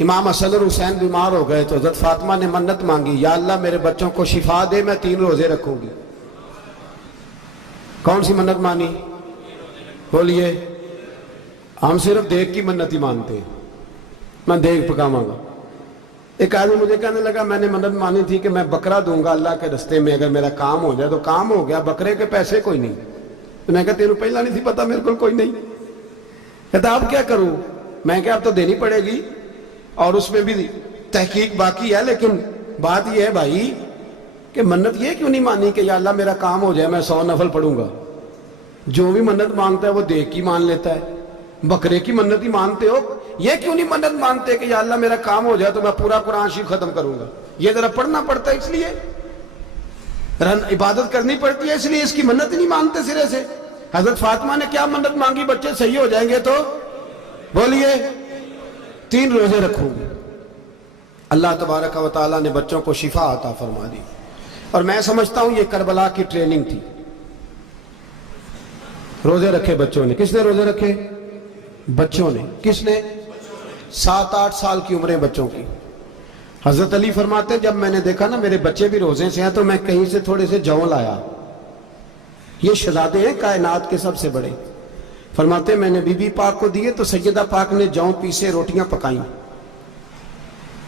امام حسن اور حسین بیمار ہو گئے تو حضرت فاطمہ نے منت مانگی، یا اللہ میرے بچوں کو شفا دے، میں 3 روزے رکھوں گی۔ کون سی منت مانی؟ بولیے۔ ہم صرف دیکھ کی منت ہی مانتے ہیں، میں دیکھ پکاواں گا۔ ایک آدمی مجھے کہنے لگا میں نے منت مانی تھی کہ میں بکرا دوں گا اللہ کے رستے میں، اگر میرا کام ہو جائے، تو کام ہو گیا، بکرے کے پیسے کوئی نہیں۔ تو میں کہا تیرے پہلا نہیں تھی پتا، میرے کو کوئی نہیں۔ کہتا اب کیا کروں؟ میں کہا اب تو دینی پڑے گی، اور اس میں بھی تحقیق باقی ہے، لیکن بات یہ ہے بھائی کہ منت یہ کیوں نہیں مانی کہ یا اللہ میرا کام ہو جائے، میں 100 نفل پڑھوں گا۔ جو بھی منت مانگتا ہے وہ دیکھ کی مان لیتا ہے، بکرے کی منت ہی مانتے ہو، یہ کیوں نہیں منت مانتے کہ یا اللہ میرا کام ہو جائے تو میں پورا قرآن شریف ختم کروں گا؟ یہ ذرا پڑھنا پڑتا ہے، اس لیے عبادت کرنی پڑتی ہے، اس لیے اس کی منت ہی نہیں مانتے سرے سے۔ حضرت فاطمہ نے کیا منت مانگی؟ بچے صحیح ہو جائیں گے تو بولیے 3 روزے رکھوں گی۔ اللہ تبارک و تعالیٰ نے بچوں کو شفا عطا فرما دی، اور میں سمجھتا ہوں یہ کربلا کی ٹریننگ تھی۔ روزے رکھے بچوں نے۔ کس نے روزے رکھے؟ بچوں نے۔ کس نے؟ 7-8 سال کی عمریں بچوں کی۔ حضرت علی فرماتے جب میں نے دیکھا نا میرے بچے بھی روزے سے ہیں، تو میں کہیں سے تھوڑے سے جوں لایا۔ یہ شہزادے ہیں کائنات کے سب سے بڑے۔ فرماتے میں نے بی بی پاک کو دیے تو سیدہ پاک نے جوں پیسے روٹیاں پکائیں،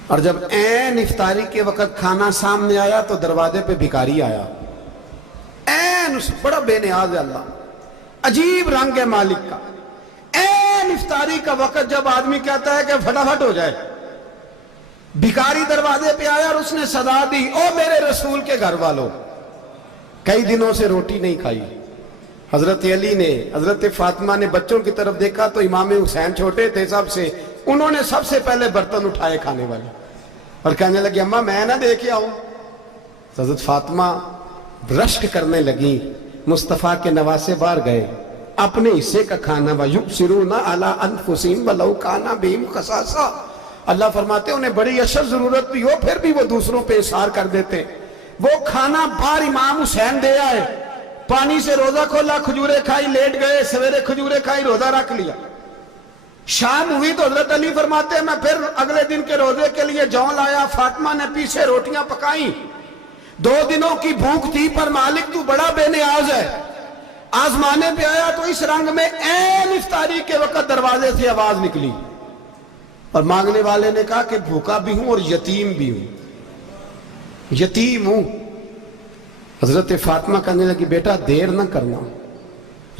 اور جب عین افطاری کے وقت کھانا سامنے آیا تو دروازے پہ بھکاری آیا۔ عین بڑا بے نیاز ہے اللہ، عجیب رنگ ہے مالک کا۔ عین افطاری کا وقت جب آدمی کہتا ہے کہ فٹافٹ ہو جائے، بھکاری دروازے پہ آیا اور اس نے صدا دی، او میرے رسول کے گھر والوں، کئی دنوں سے روٹی نہیں کھائی۔ حضرت علی نے، حضرت فاطمہ نے بچوں کی طرف دیکھا تو امام حسین چھوٹے تھے سب سے، انہوں نے سب سے پہلے برتن اٹھائے کھانے والے، اور کہنے لگی اماں میں نہ دے کے آؤں۔ حضرت فاطمہ رشک کرنے لگی، مصطفیٰ کے نواسے باہر گئے، اپنے حصے کا کھانا وَيُبْصِرُونَ عَلَىٰ أَنفُسِهِمْ وَلَوْ كَانَ بِهِمْ خَصَاصَةٌ۔ اللہ فرماتے انہیں بڑی اشد ضرورت بھی ہو پھر بھی وہ دوسروں پہ اثار کر دیتے۔ وہ کھانا باہر امام حسین دے آئے، پانی سے روزہ کھولا، کھجورے کھائی، لیٹ گئے، سویرے کھجورے کھائی، روزہ رکھ لیا۔ شام ہوئی تو حضرت علی فرماتے ہیں میں پھر اگلے دن کے روزے کے لیے جوں لایا، فاطمہ نے پیچھے روٹیاں پکائیں۔ 2 دنوں کی بھوک تھی، پر مالک تو بڑا بے نیاز ہے، آزمانے پہ آیا تو اس رنگ میں عین افطاری کے وقت دروازے سے آواز نکلی، اور مانگنے والے نے کہا کہ بھوکا بھی ہوں اور یتیم بھی ہوں، یتیم ہوں۔ حضرت فاطمہ کہنے لگی بیٹا دیر نہ کرنا،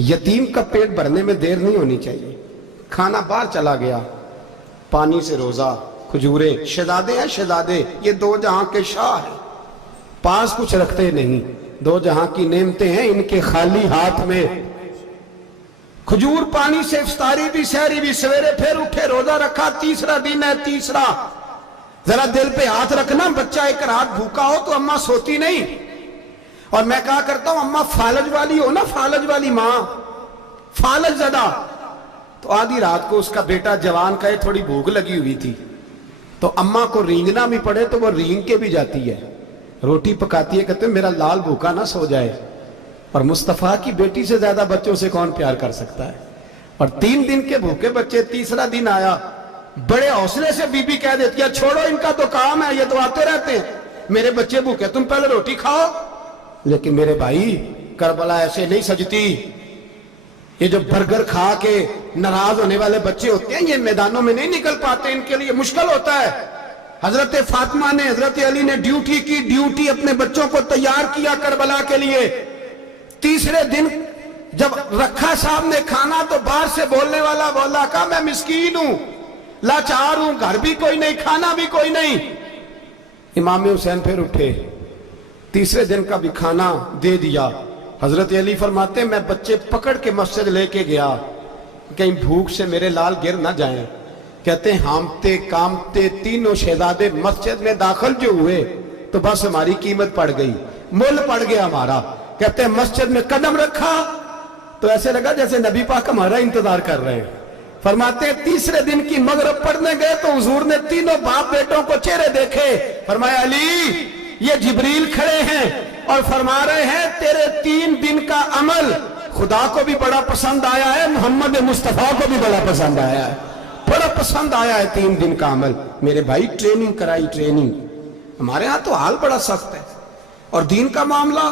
یتیم کا پیٹ بھرنے میں دیر نہیں ہونی چاہیے۔ کھانا باہر چلا گیا، پانی سے روزہ، کھجورے، شہزادے ہیں شہزادے، یہ 2 جہاں کے شاہ ہیں، پاس کچھ رکھتے نہیں، 2 جہاں کی نعمتیں ہیں ان کے خالی ہاتھ میں۔ کھجور پانی سے افطاری بھی، سحری بھی، سویرے پھر اٹھے، روزہ رکھا، تیسرا دن ہے، تیسرا۔ ذرا دل پہ ہاتھ رکھنا، بچہ ایک رات بھوکا ہو تو اماں سوتی نہیں، اور میں کہا کرتا ہوں اماں فالج والی ہو نا، فالج والی ماں، فالج زدہ، تو آدھی رات کو اس کا بیٹا جوان کہے تھوڑی بھوک لگی ہوئی تھی، تو اماں کو رینگنا بھی پڑے تو وہ رینگ کے بھی جاتی ہے، روٹی پکاتی ہے، کہتے ہیں میرا لال بھوکا نہ سو جائے۔ اور مصطفیٰ کی بیٹی سے زیادہ بچوں سے کون پیار کر سکتا ہے؟ اور 3 دن کے بھوکے بچے، تیسرا دن آیا، بڑے حوصلے سے بی بی کہہ دیتی ہے چھوڑو ان کا تو کام ہے، یہ تو آتے رہتے ہیں، میرے بچے بھوکے، تم پہلے روٹی کھاؤ۔ لیکن میرے بھائی کربلا ایسے نہیں سجتی۔ یہ جو برگر کھا کے ناراض ہونے والے بچے ہوتے ہیں، یہ میدانوں میں نہیں نکل پاتے، ان کے لیے مشکل ہوتا ہے۔ حضرت فاطمہ نے، حضرت علی نے ڈیوٹی کی، ڈیوٹی اپنے بچوں کو تیار کیا کربلا کے لیے۔ تیسرے دن جب رکھا سامنے کھانا تو باہر سے بولنے والا بولا کہا میں مسکین ہوں، لاچار ہوں، گھر بھی کوئی نہیں، کھانا بھی کوئی نہیں۔ امام حسین پھر اٹھے، تیسرے دن کا بھی کھانا دے دیا۔ حضرت علی فرماتے ہیں میں بچے پکڑ کے مسجد لے کے گیا، کہیں بھوک سے میرے لال گر نہ جائیں۔ کہتے ہیں ہامتے کامتے تینوں شہزادے مسجد میں داخل جو ہوئے تو بس ہماری قیمت پڑ گئی، مول پڑ گیا ہمارا۔ کہتے ہیں مسجد میں قدم رکھا تو ایسے لگا جیسے نبی پاک ہمارا انتظار کر رہے ہیں۔ فرماتے ہیں تیسرے دن کی مغرب پڑھنے گئے تو حضور نے تینوں باپ بیٹوں کو چہرے دیکھے، فرمایا علی یہ جبریل کھڑے ہیں اور فرما رہے ہیں تیرے 3 دن کا عمل خدا کو بھی بڑا پسند آیا ہے، محمد مصطفیٰ کو بھی بڑا پسند آیا ہے۔ بڑا پسند آیا ہے 3 دن کا عمل. میرے بھائی ٹریننگ کرائی, ٹریننگ. ہمارے ہاں تو حال بڑا سخت ہے. اور دین کا معاملہ,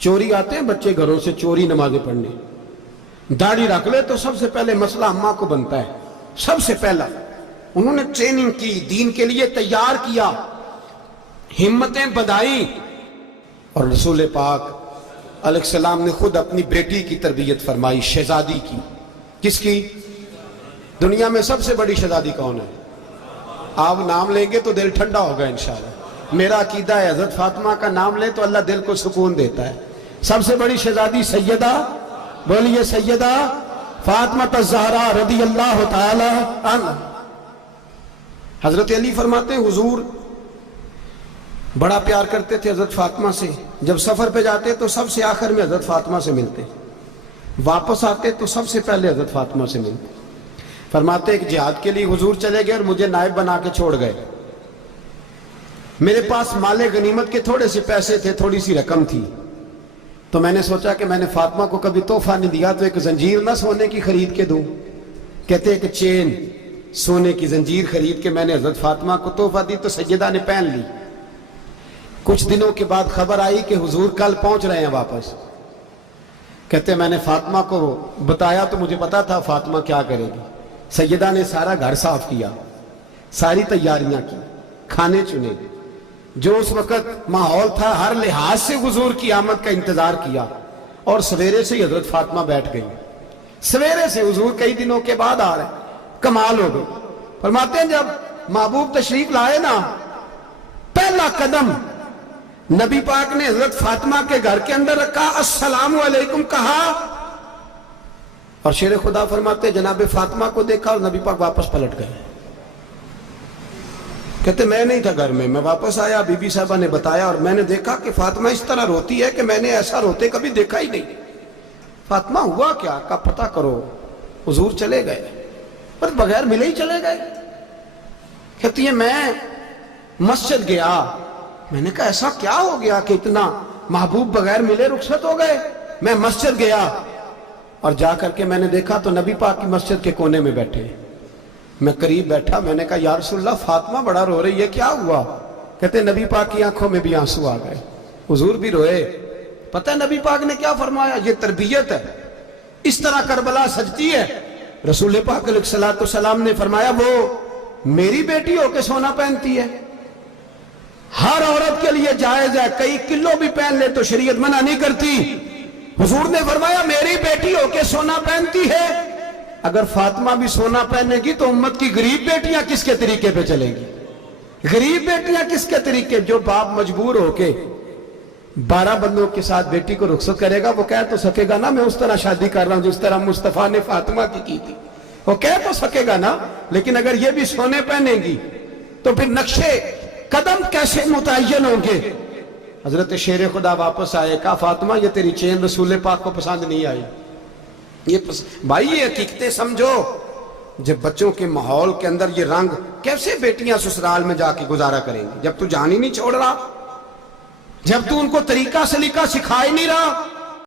چوری آتے ہیں بچے گھروں سے چوری نمازیں پڑھنے, داڑھی رکھ لے تو سب سے پہلے مسئلہ اماں کو بنتا ہے. سب سے پہلا انہوں نے ٹریننگ کی, دین کے لیے تیار کیا, ہمتیں بدائی. اور رسول پاک علیہ السلام نے خود اپنی بیٹی کی تربیت فرمائی, شہزادی کی. کس کی؟ دنیا میں سب سے بڑی شہزادی کون ہے؟ آپ نام لیں گے تو دل ٹھنڈا ہوگا انشاءاللہ. میرا عقیدہ ہے حضرت فاطمہ کا نام لے تو اللہ دل کو سکون دیتا ہے. سب سے بڑی شہزادی سیدہ, بولیے سیدہ فاطمہ الزہرا رضی اللہ تعالی عنہ. حضرت علی فرماتے ہیں حضور بڑا پیار کرتے تھے حضرت فاطمہ سے. جب سفر پہ جاتے تو سب سے آخر میں حضرت فاطمہ سے ملتے, واپس آتے تو سب سے پہلے حضرت فاطمہ سے ملتے. فرماتے ایک جہاد کے لیے حضور چلے گئے اور مجھے نائب بنا کے چھوڑ گئے. میرے پاس مال غنیمت کے تھوڑے سے پیسے تھے, تھوڑی سی رقم تھی. تو میں نے سوچا کہ میں نے فاطمہ کو کبھی تحفہ نہیں دیا تو ایک زنجیر نہ سونے کی خرید کے دوں. کہتے ایک چین سونے کی زنجیر خرید کے میں نے حضرت فاطمہ کو تحفہ دی تو سیدہ نے پہن لی. کچھ دنوں کے بعد خبر آئی کہ حضور کل پہنچ رہے ہیں واپس. کہتے میں نے فاطمہ کو بتایا تو مجھے پتا تھا فاطمہ کیا کرے گی. سیدہ نے سارا گھر صاف کیا, ساری تیاریاں کی, کھانے چنے, جو اس وقت ماحول تھا ہر لحاظ سے حضور کی آمد کا انتظار کیا. اور سویرے سے ہی حضرت فاطمہ بیٹھ گئی. سویرے سے حضور کئی دنوں کے بعد آ رہے ہیں. کمال ہو گئی. فرماتے ہیں جب محبوب تشریف لائے نا, پہلا قدم نبی پاک نے حضرت فاطمہ کے گھر کے اندر رکھا, السلام علیکم کہا. اور شیر خدا فرماتے جناب فاطمہ کو دیکھا اور نبی پاک واپس پلٹ گئے. کہتے میں نہیں تھا گھر میں واپس آیا, بی بی صاحبہ نے بتایا اور میں نے دیکھا کہ فاطمہ اس طرح روتی ہے کہ میں نے ایسا روتے کبھی دیکھا ہی نہیں. فاطمہ ہوا کیا کا پتہ کرو. حضور چلے گئے پر بغیر ملے ہی چلے گئے. کہتی ہے میں مسجد گیا, میں نے کہا ایسا کیا ہو گیا کہ اتنا محبوب بغیر ملے رخصت ہو گئے. میں مسجد گیا اور جا کر کے میں نے دیکھا تو نبی پاک کی مسجد کے کونے میں بیٹھے. میں قریب بیٹھا, میں نے کہا یا رسول اللہ فاطمہ بڑا رو رہی ہے, کیا ہوا؟ کہتے نبی پاک کی آنکھوں میں بھی آنسو آ گئے, حضور بھی روئے. پتہ ہے نبی پاک نے کیا فرمایا؟ یہ تربیت ہے, اس طرح کربلا سجتی ہے. رسول پاک علیہ السلام نے فرمایا وہ میری بیٹی ہو کے سونا پہنتی ہے. ہر عورت کے لیے جائز ہے, کئی کلو بھی پہن لے تو شریعت منع نہیں کرتی. حضور نے فرمایا میری بیٹی ہو کے سونا پہنتی ہے. اگر فاطمہ بھی سونا پہنے گی تو امت کی غریب بیٹیاں کس کے طریقے پہ چلیں گی؟ غریب بیٹیاں کس کے طریقے؟ جو باپ مجبور ہو کے 12 بندوں کے ساتھ بیٹی کو رخصت کرے گا وہ کہہ تو سکے گا نا میں اس طرح شادی کر رہا ہوں جس طرح مصطفیٰ نے فاطمہ کی تھی. وہ کہہ تو سکے گا نا. لیکن اگر یہ بھی سونے پہنے گی تو پھر نقشے قدم کیسے متعین ہوں گے؟ حضرت شیر خدا واپس آئے, کہا فاطمہ یہ تیری چین رسول پاک کو پسند نہیں آئی. بھائی یہ حقیقتیں سمجھو. جب بچوں کے ماحول کے اندر یہ رنگ, کیسے بیٹیاں سسرال میں جا کے گزارا کریں گی جب تو جان ہی نہیں چھوڑ رہا, جب تو ان کو طریقہ سلیقہ سکھا ہی نہیں رہا.